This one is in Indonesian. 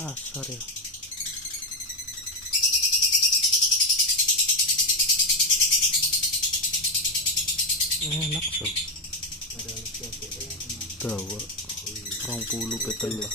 kasar ya. Enak sob. Tawa 20 petel lah.